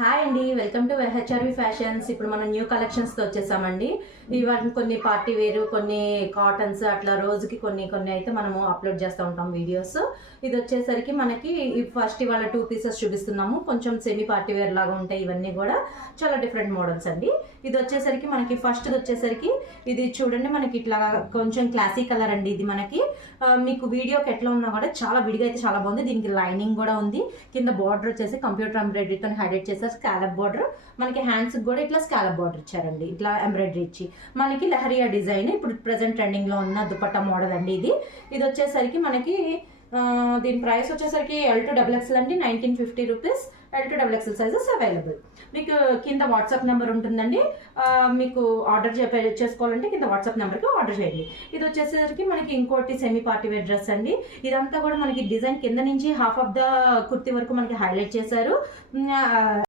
Hi అండి, welcome to HRV fashions. ఇప్పుడు మనం న్యూ కలెక్షన్స్తో వచ్చేసామండి. ఇవాళ కొన్ని పార్టీ వేరు, కొన్ని కాటన్స్, అట్లా రోజుకి కొన్ని కొన్ని అయితే మనము అప్లోడ్ చేస్తూ ఉంటాం వీడియోస్. ఇది వచ్చేసరికి మనకి ఫస్ట్ ఇవాళ 2 పీసెస్ చూపిస్తున్నాము. కొంచెం సెమీ పార్టీ వేర్ లాగా ఉంటాయి. ఇవన్నీ కూడా చాలా డిఫరెంట్ మోడల్స్ అండి. ఇది వచ్చేసరికి మనకి ఫస్ట్ వచ్చేసరికి ఇది చూడండి, మనకి ఇట్లా కొంచెం క్లాసీ కలర్ అండి. ఇది మనకి మీకు వీడియోకి ఎట్లా ఉన్నా కూడా చాలా విడిగా అయితే చాలా బాగుంది. దీనికి లైనింగ్ కూడా ఉంది. కింద బార్డర్ వచ్చేసి కంప్యూటర్ ఎంబ్రాయిడరీతో హైలైట్ చేశారు. స్కాలప్ బార్డర్, మనకి హ్యాండ్స్ కూడా ఇట్లా స్కాలప్ బార్డర్ ఇచ్చారండి. ఇట్లా ఎంబ్రాయిడరీ ఇచ్చి మనకి లహరియా డిజైన్, ఇప్పుడు ప్రెసెంట్ ట్రెండింగ్ లో ఉన్న దుపట్టా మోడల్ అండి. ఇది వచ్చేసరికి మనకి దీని ప్రైస్ వచ్చేసరికి L2XXL అండి, 1950 రూపీస్. L2XXL sizes available. మీకు కింద వాట్సాప్ నెంబర్ ఉంటుందండి. మీకు ఆర్డర్ చేసుకోవాలంటే కింద వాట్సాప్ నెంబర్కి ఆర్డర్ చేయండి. ఇది వచ్చేసరికి మనకి ఇంకోటి సెమీ పార్టీ వేర్ డ్రెస్ అండి. ఇదంతా కూడా మనకి డిజైన్ కింద నుంచి హాఫ్ ఆఫ్ ద కుర్తి వరకు మనకి హైలైట్ చేశారు.